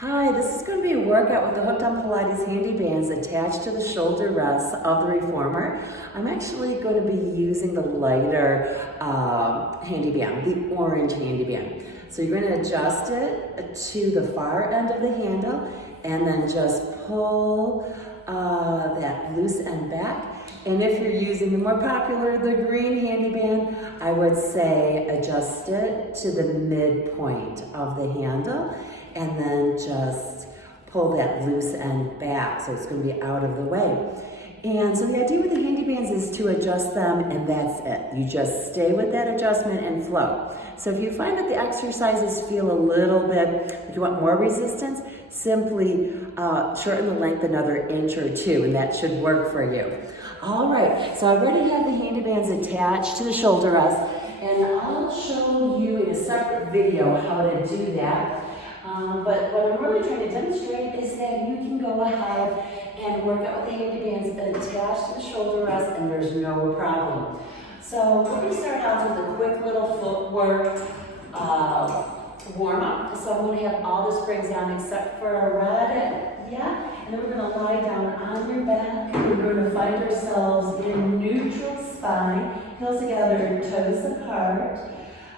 Hi, this is going to be a workout with the Hooked on Pilates Handibands attached to the shoulder rests of the reformer. I'm actually going to be using the lighter handiband, the orange handiband. So you're going to adjust it to the far end of the handle and then just pull that loose end back. And if you're using the more popular, the green handiband, I would say adjust it to the midpoint of the handle and then just pull that loose end back so it's going to be out of the way. And so the idea with the handibands is to adjust them, and that's it. You just stay with that adjustment and flow. So if you find that the exercises feel a little bit, if you want more resistance, simply shorten the length another inch or two, and that should work for you. All right, so I already have the handibands attached to the shoulder rest, and I'll show you in a separate video how to do that. But what I'm really trying to demonstrate is that you can go ahead and work out with the handibands attached to the shoulder rest, and there's no problem. So we're going to start off with a quick little footwork warm up. So I'm going to have all the springs down except for a red, and then we're going to lie down on your back. We're going to find ourselves in neutral spine, heels together, toes apart.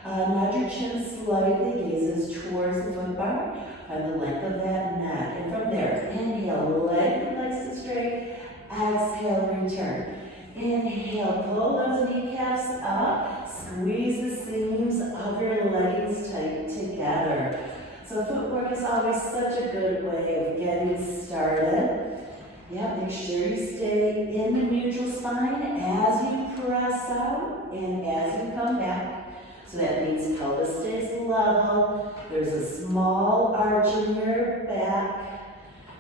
Nod your chin slightly, gazes towards the foot bar, find the length of that neck. And from there, inhale, leg the legs to straight, exhale, return. Inhale, pull those kneecaps up, squeeze the seams of your leggings tight together. So footwork is always such a good way of getting started. Make sure you stay in the neutral spine as you press out and as you come back. So that means pelvis stays level. There's a small arch in your back.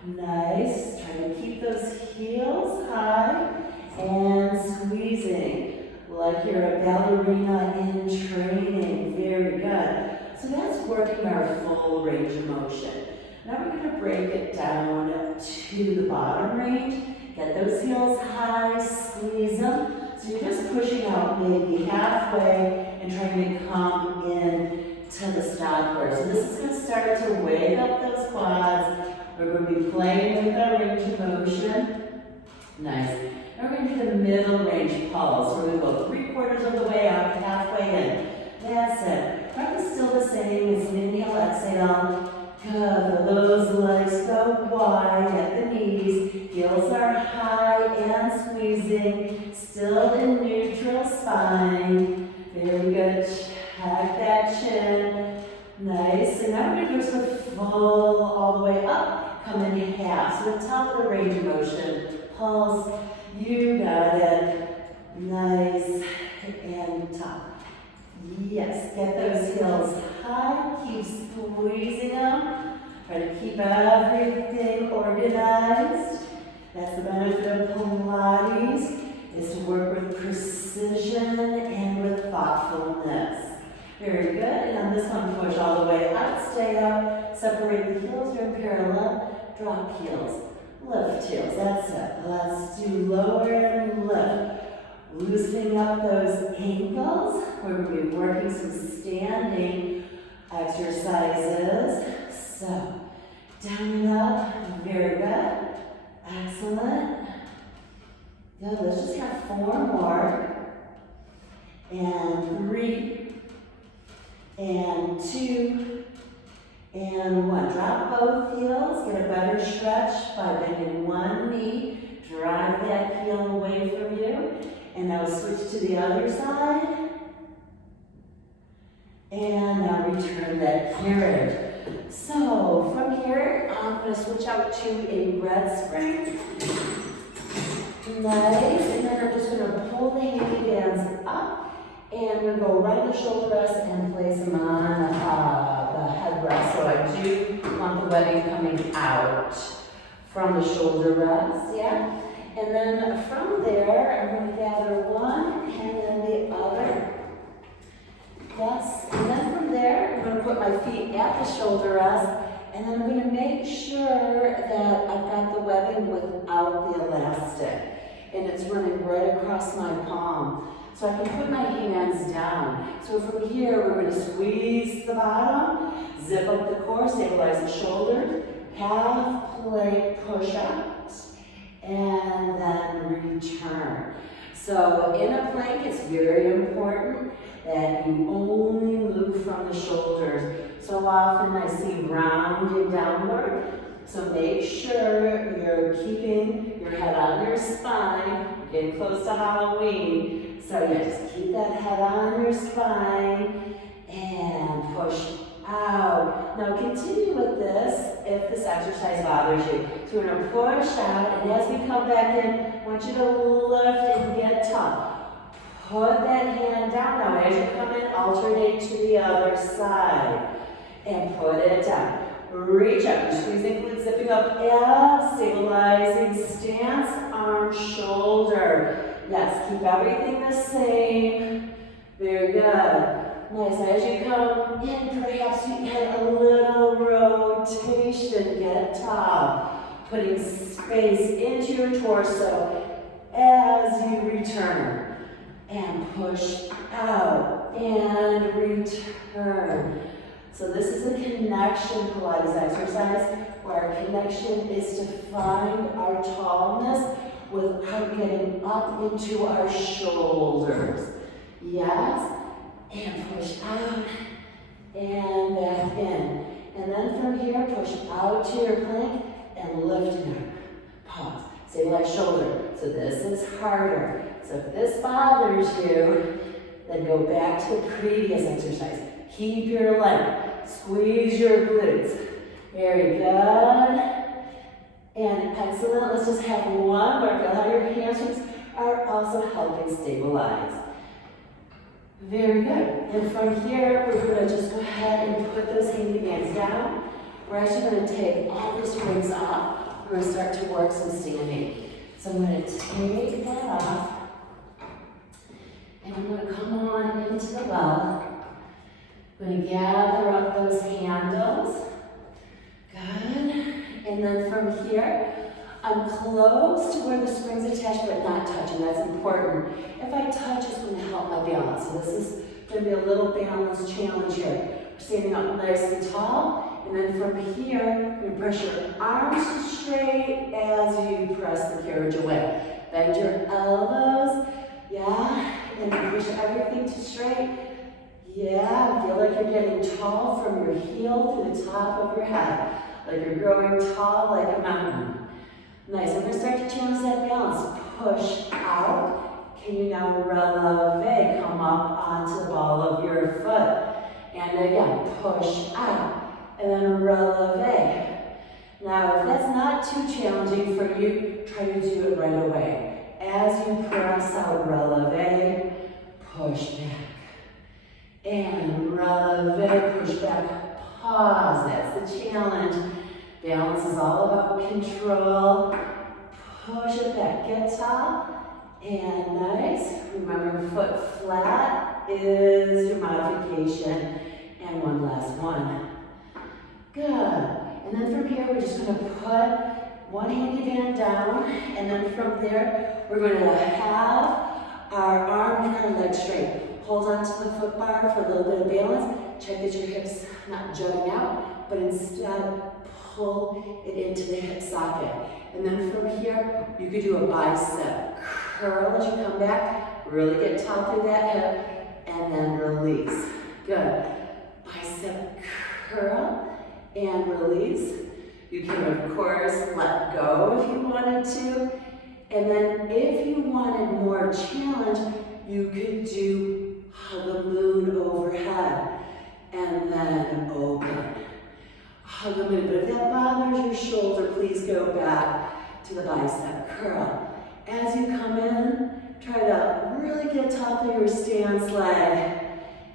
Nice. Try to keep those heels high and squeezing like you're a ballerina in training. Very good. So that's working our full range of motion. Now we're going to break it down to the bottom range. Get those heels high, squeeze them. So you're just pushing out maybe halfway and trying to come in to the stopper. So this is going to start to wake up those quads. We're going to be playing with our range of motion. Nice. Now we're going to do the middle range pulse. We're going to go 3/4 of the way out, halfway in. That's it. Breath is still the same. It's an inhale, exhale. Good. Those legs go wide at the knees. Heels are high and squeezing. Still in neutral spine. Very good. Check that chin. Nice. And now we're going to do some full all the way up. Come in half. So the top of the range of motion. Pulse. You got it. Nice. And top. Yes. Get those heels high. Keep squeezing them. Try to keep everything organized. That's the benefit of Pilates, is to work with precision and with thoughtfulness. Very good. And on this one, push all the way up, stay up, separate the heels, you're parallel, drop heels, lift heels. That's it. Let's do lower and lift. Loosening up those ankles. We're going to be working some standing exercises. So, down and up. Very good. Excellent. Good. Let's just have 4 more. And 3. And 2. And 1. Drop both heels. Get a better stretch by bending one knee. Drive that heel away from you. And now switch to the other side. And now return that carriage. So from here, I'm going to switch out to a red spring. Nice. And then I'm just going to pull the handibands up. And I'm going to go right on the shoulder rest and place them on the headrest. So I do want the webbing coming out from the shoulder rest. And then from there, I'm going to gather one and then the other. Yes, and then from there, I'm going to put my feet at the shoulder rest, and then I'm going to make sure that I've got the webbing without the elastic, and it's running right across my palm. So I can put my hands down. So from here, we're going to squeeze the bottom, zip up the core, stabilize the shoulders, half plank push-ups, and then return. So in a plank, it's very important that you only move from the shoulders. So often I see rounding downward. So make sure you're keeping your head on your spine. We're getting close to Halloween. So yeah, just keep that head on your spine and push out. Now continue with this if this exercise bothers you. So we're going to push out, and as we come back in, I want you to lift and get tall. Put that hand down. Now as you come in, alternate to the other side. And put it down. Reach up. You're squeezing glutes, zipping up. L, stabilizing stance, arm, shoulder. Yes, keep everything the same. Very good. Nice. As you come in, perhaps you get a little rotation. Get tall. Putting space into your torso as you return. And push out and return. So this is a connection Pilates exercise where our connection is to find our tallness without getting up into our shoulders. Yes, and push out and back in. And then from here, push out to your plank and lift it up. Pause. Stabilize shoulder. So this is harder. So if this bothers you, then go back to the previous exercise. Keep your length. Squeeze your glutes. Very good. And excellent. Let's just have one more. Feel how your hamstrings are also helping stabilize. Very good. And from here, we're going to just go ahead and put those handy bands down. We're actually going to take all the springs off. We're going to start to work some standing. So I'm going to take that off. And I'm going to come on into the well. I'm going to gather up those handles. Good. And then from here, I'm close to where the spring's attached, but not touching. That's important. If I touch, it's going to help my balance. So this is going to be a little balance challenge here. We're standing up nice and tall. And then from here, you press your arms straight as you press the carriage away. Bend your elbows. Yeah. And then push everything to straight. Yeah, feel like you're getting tall from your heel to the top of your head. Like you're growing tall like a mountain. Nice, I'm going to start to challenge that balance. Push out. Can you now releve? Come up onto the ball of your foot. And again, push out. And then releve. Now, if that's not too challenging for you, try to do it right away. As you press out, releve, push back. And releve, push back, pause. That's the challenge. Balance is all about control. Push it back, get tall, and nice. Remember, foot flat is your modification. And one last one. Good. And then from here, we're just going to put one handy band down, and then from there, we're going to have our arm and our leg straight. Hold on to the foot bar for a little bit of balance. Check that your hips not jutting out, but instead pull it into the hip socket. And then from here, you could do a bicep curl as you come back. Really get tall through that hip, and then release. Good. Bicep curl and release. You can, of course, let go if you wanted to. And then if you wanted more challenge, you could do hug a moon overhead. And then open. Hug a moon. But if that bothers your shoulder, please go back to the bicep curl. As you come in, try to really get tall through your stance leg.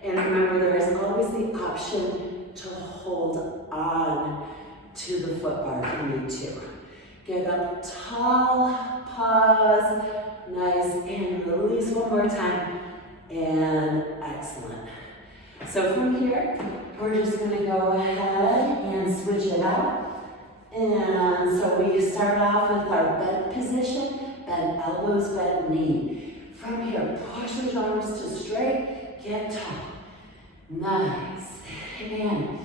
And remember, there is always the option to hold on to the foot bar if you need to. Get up tall, pause, nice, and release one more time. And excellent. So from here, we're just going to go ahead and switch it up. And so we start off with our bent position, bend elbows, bend knee. From here, push those arms to straight, get tall. Nice. And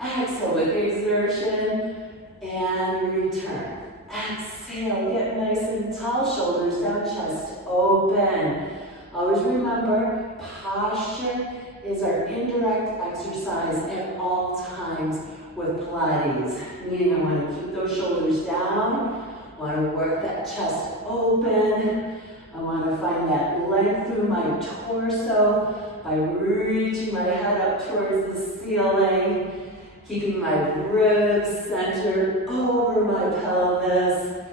exhale with exertion and return. Exhale, get nice and tall, shoulders down, chest open. Always remember, posture is our indirect exercise at all times with Pilates. Meaning I want to keep those shoulders down, I want to work that chest open, I want to find that length through my torso by reaching my head up towards the ceiling, keeping my ribs centered over my pelvis.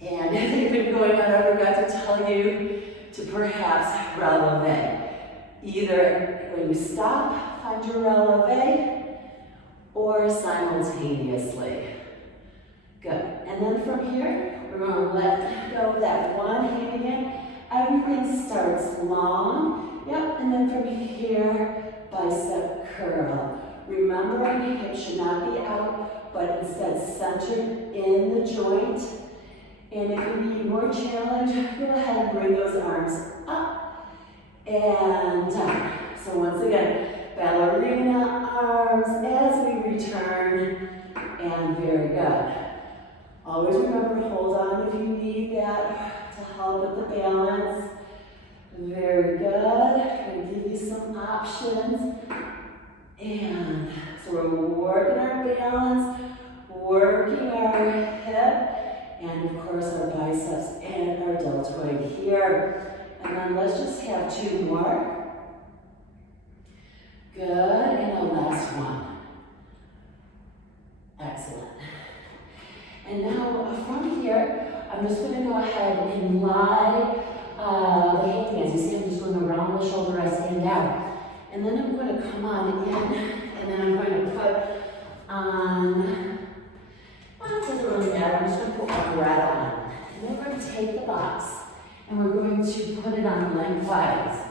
And if you've been going on, I forgot to tell you to perhaps releve. Either when you stop, find your releve, or simultaneously. Good. And then from here, we're going to let go of that one hand again. Everything starts long. Yep. And then from here, bicep curl. Remembering hips should not be out, but instead centered in the joint. And if you need more challenge, go ahead and bring those arms up and down. So once again, ballerina arms as we return, and very good. Always remember to hold on if you need that to help with the balance. Very good. Going to give you some options. And so we're working our balance, working our hip, and of course our biceps and our deltoid here. And then let's just have two more. Good, and the last one. Excellent. And now from here, I'm just going to go ahead and lie the hands. You see I'm just going around the shoulder, I stand down. And then I'm going to come on in, and then I'm going to put on, well, it doesn't really matter, I'm just going to put one red on. And then we're going to take the box, and we're going to put it on lengthwise.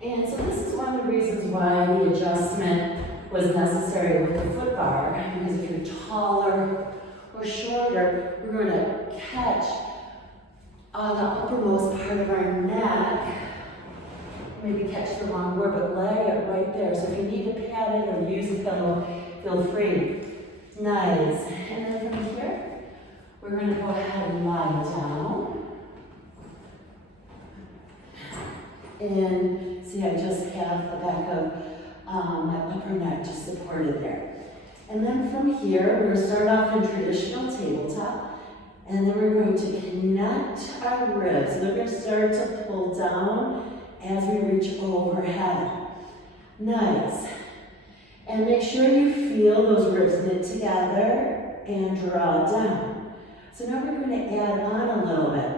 And so this is one of the reasons why the adjustment was necessary with the foot bar, because if you're taller or shorter, we're going to catch the uppermost part of our neck. Maybe catch the wrong word, but lay it right there. So if you need to pat it or use a pillow, feel free. Nice. And then from here, we're going to go ahead and lie down. And see, I just have the back of my upper neck just supported there. And then from here, we're going to start off in traditional tabletop. And then we're going to connect our ribs. So we're going to start to pull down as we reach overhead. Nice. And make sure you feel those ribs knit together and draw down. So now we're going to add on a little bit.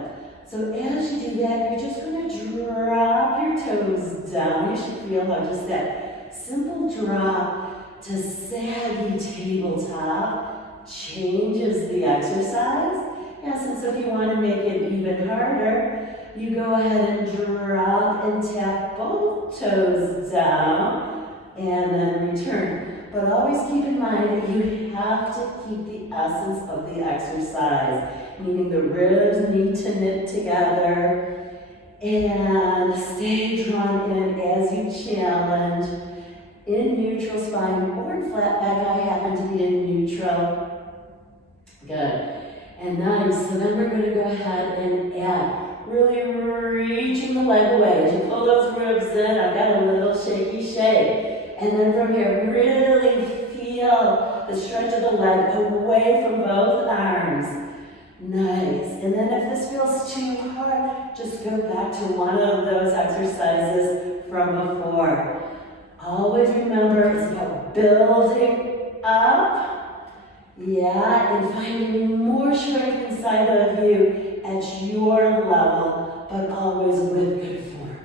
So as you do that, you're just going to drop your toes down. You should feel how just that simple drop to saggy tabletop changes the exercise. Yes, and so if you want to make it even harder, you go ahead and drop and tap both toes down and then return. But always keep in mind that you have to keep the essence of the exercise, meaning the ribs need to knit together and stay drawn in as you challenge. In neutral spine or in flat back, I happen to be in neutral. Good. And nice. So then we're going to go ahead and add. Really reaching the leg away. As you pull those ribs in, I've got a little shaky shake. And then from here, really feel the stretch of the leg away from both arms. Nice. And then if this feels too hard, just go back to one of those exercises from before. Always remember, it's about building up. Yeah, and finding more strength inside of you at your level, but always with good form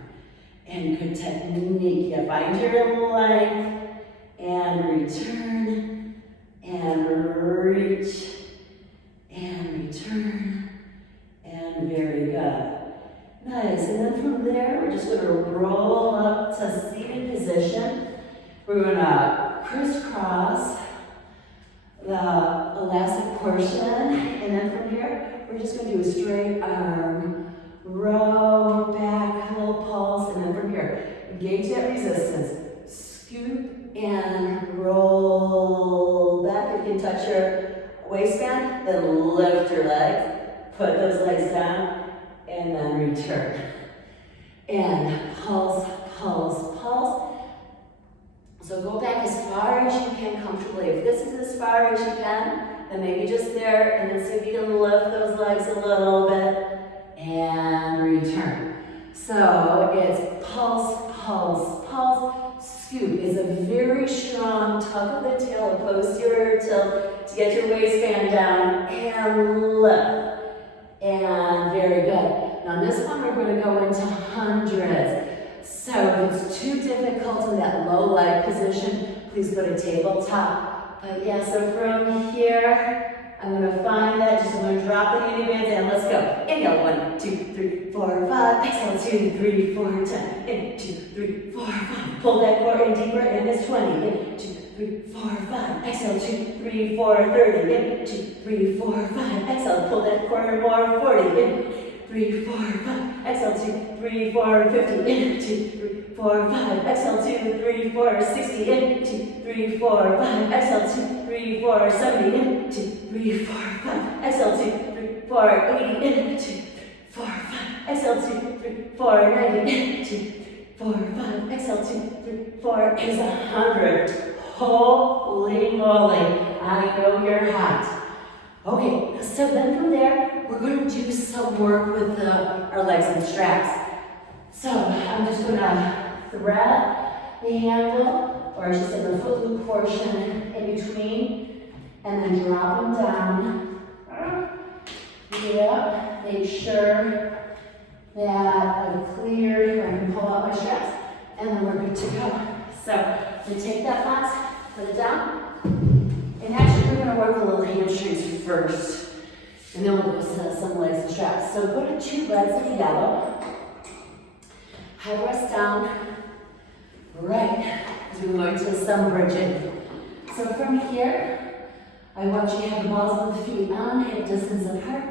and good technique. Yeah, find your length and return and reach and return and very good. Nice, and then from there, we're just going to roll up to seated position. We're going to crisscross the elastic portion, and then from here, we're just going to do a straight arm row back you touch your waistband, then lift your legs, put those legs down, and then return. And pulse, pulse, pulse. So go back as far as you can comfortably. If this is as far as you can, then maybe just there, and then see if you can lift those legs a little bit, and return. So it's pulse, pulse, pulse. Scoop is a very strong tug of the tail, a posterior tilt to get your waistband down, and lift. And very good. Now this one we're going to go into hundreds. So if it's too difficult in that low leg position, please go to tabletop. But yeah, so from here, I'm going to find that. Just going to drop the Handibands and let's go. Inhale, 1, 2, 3, 4, 5. Exhale, 2, 3, 4, 10. In, 2, 3, 4, 5. Pull that core in deeper, and it's 20. In, 2, 3, 4, 5. Exhale, 2, 3, 4, 30. In, 2, 3, 4, 5. Exhale, pull that core in more, 40. In, 3, 4, 5. Exhale, 2, 3, 4, 50. In, 2, 3, 4, 5. Exhale, 2, 3, 4, 60. In, 2, 3, 4, 5. Exhale, 2, 3, 4, 70. In, 2, 3, 4, 5. Exhale, 2, 3, 4, 80. In, 2, 3, 4, 5. Exhale, 2, 3, 4, 90. In, 2, 3, 4, 5. Exhale, 2, 3, 4 is 100. Holy moly, I know you're hot. Okay, so then from there, we're going to do some work with our legs and straps. So I'm just going to thread the handle, or I should say the foot loop portion in between, and then drop them down. Yeah, make sure that I've cleared where I can pull out my straps, and then we're good to go. So we take that box, put it down, and actually we're going to work a little hamstrings first, and then we'll go to some legs and straps. So go to 2 reds and a yellow. Head rest down, right, as we're going to some bridging. So from here, I want you to have the balls of the feet on, hip distance apart,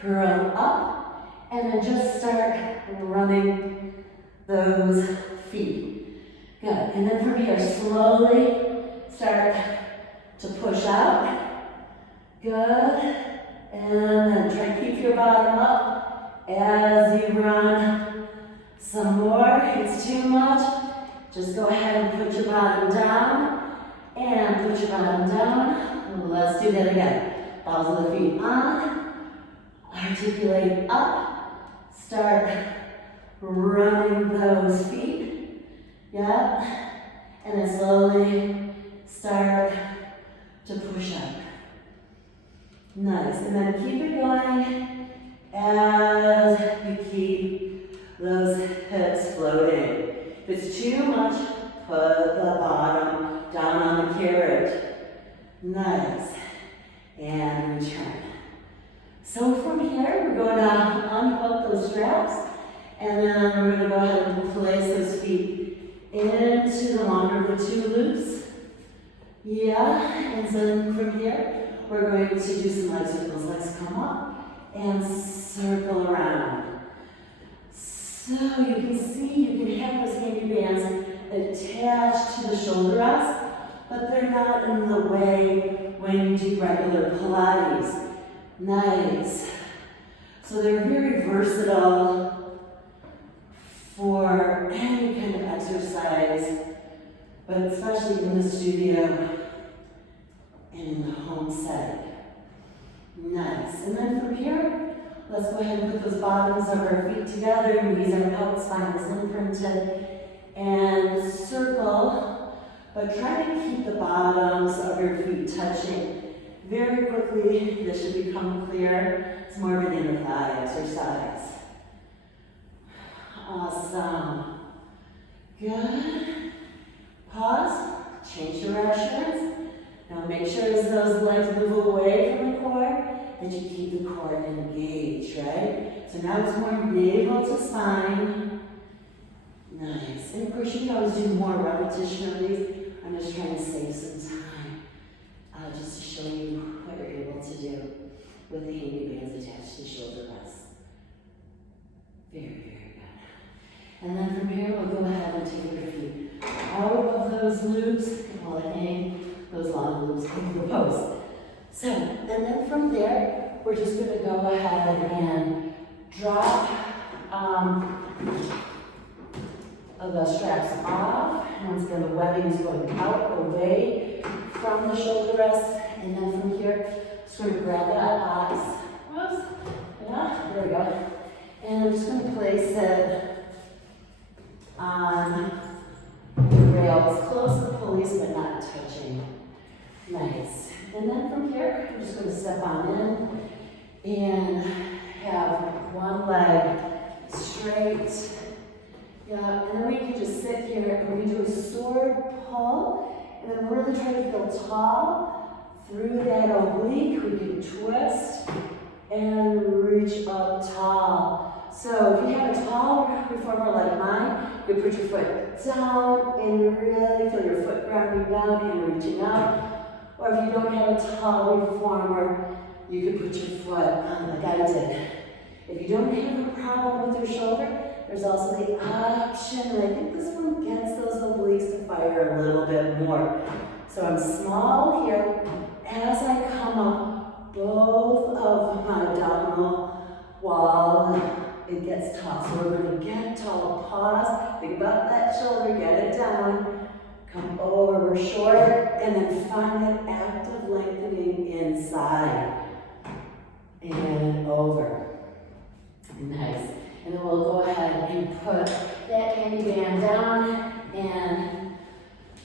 curl up, and then just start running those feet. Good, and then from here, slowly start to push out. Good, and then try to keep your bottom up as you run. Some more, if it's too much, just go ahead and put your bottom down, and put your bottom down. Let's do that again. Balls of the feet on, articulate up, start running those feet, yeah, and then slowly start to push up. Nice, and then keep it going as you keep those hips floating. If it's too much, put the bottom down on the carriage. Nice. And return. So from here, we're going to unhook those straps, and then we're going to go ahead and place those feet into the longer of the 2 loops. Yeah, and so from here, we're going to do some leg circles. Legs come up and circle around. So you can see, you can have those Handibands attached to the shoulder rest, but they're not in the way when you do regular Pilates. Nice. So they're very versatile for any kind of exercise, but especially in the studio and in the home setting. Nice. And then from here, let's go ahead and put those bottoms of our feet together. Knees are out, spine is imprinted. And circle, but try to keep the bottoms of your feet touching. Very quickly, this should become clear. It's more of an inner thigh exercise. Awesome. Good. Pause. Change directions. Now make sure as those legs move away from the core, that you keep the core engaged, right? So now it's more navel to spine. Nice. And of course, you can always do more repetition of these. I'm just trying to save some time, just to show you what you're able to do with the Handibands attached to shoulder rests. Very, very good. And then from here, we'll go ahead and take your feet out of those loops, and we'll hang those long loops into the post. So, and then from there, we're just going to go ahead and drop the straps off. Once again, the webbing is going out, away from the shoulder rest. And then from here, just going to grab that box. Whoops. Yeah, there we go. And I'm just going to place it on the rails, close to the pulleys, but not touching. Nice. And then from here, I'm just going to step on in and have one leg straight. Yeah, and then we can just sit here and we do a sword pull, and then really try to feel tall through that oblique. We can twist and reach up tall. So if you have a tall reformer like mine, you put your foot down and really feel your foot grounding down and reaching up. Or if you don't have a tall reformer, you can put your foot on the guided. If you don't have a problem with your shoulder, there's also the option, and I think this one gets those obliques to fire a little bit more. So I'm small here. As I come up, both of my abdominal wall, it gets tall. So we're going to get tall, pause, think about that shoulder, get it down, come over, we're short, and then find that active lengthening inside. And over. Nice. And then we'll go ahead and put that Handiband down and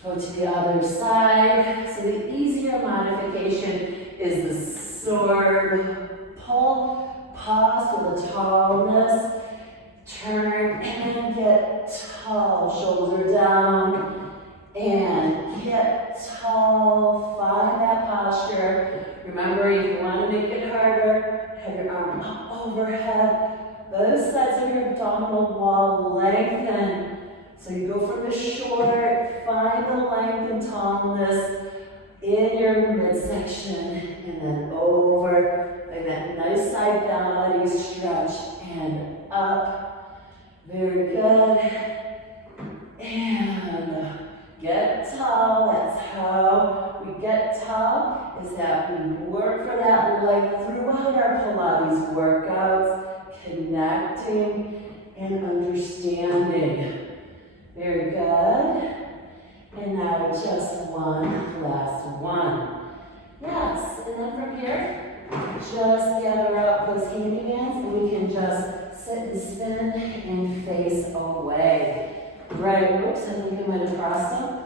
go to the other side. So the easier modification is the sword pull, pause with the tallness, turn and get tall, shoulder down, and get tall, find that posture. Remember, if you want to make it harder, have your arm up overhead. Both sides of your abdominal wall lengthen. So you go from the shoulder, find the length and tallness in your midsection, and then over, like that nice side body stretch, and up. Very good. And get tall. That's how we get tall, is that we work for that leg throughout our Pilates workouts, connecting and understanding. Very good. And now just one last one. Yes, and then from here, just gather up those Handibands and we can just sit and spin and face away. Right, whoops, I think I might have crossed them.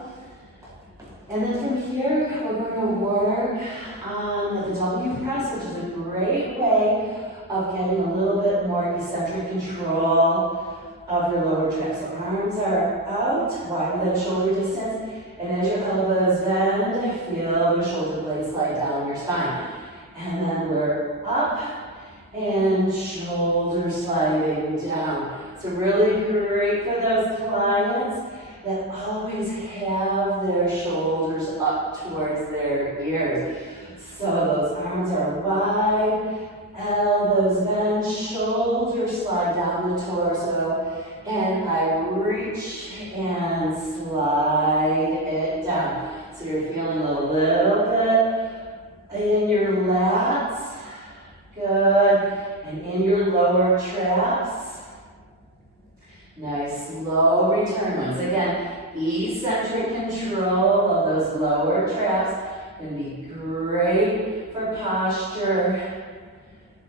And then from here, we're going to work on the W press, which is a great way of getting a little bit more eccentric control of your lower traps. So arms are out, widen that shoulder distance, and as your elbows bend, feel your shoulder blades slide down your spine. And then we're up and shoulder sliding down. So really great for those clients that always have their shoulders up towards their ears. So those arms are wide, elbows bend, shoulders slide down the torso, and I reach and slide it down. So you're feeling a little bit in your lats, good, and in your lower traps. Nice, slow return. Once again, eccentric control of those lower traps can be great for posture.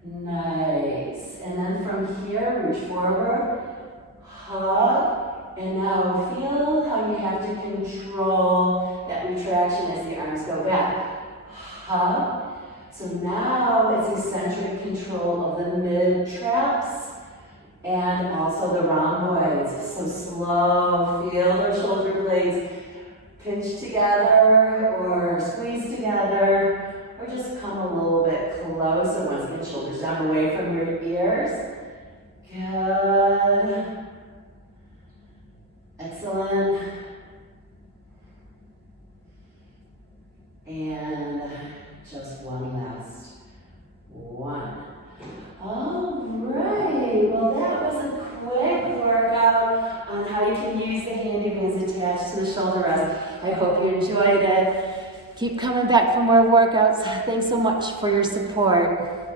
Nice. And then from here, reach forward, hug, and now feel how you have to control that retraction as the arms go back. Hug. So now it's eccentric control of the mid traps and also the rhomboids. So slow, feel their shoulder blades pinch together or squeeze together, or just come a little bit closer. Once again, shoulders down away from your ears. Good. Excellent. And just one last one. All right, well that was a quick workout on how you can use the Handibands attached to the shoulder rest. I hope you enjoyed it. Keep coming back for more workouts. Thanks so much for your support.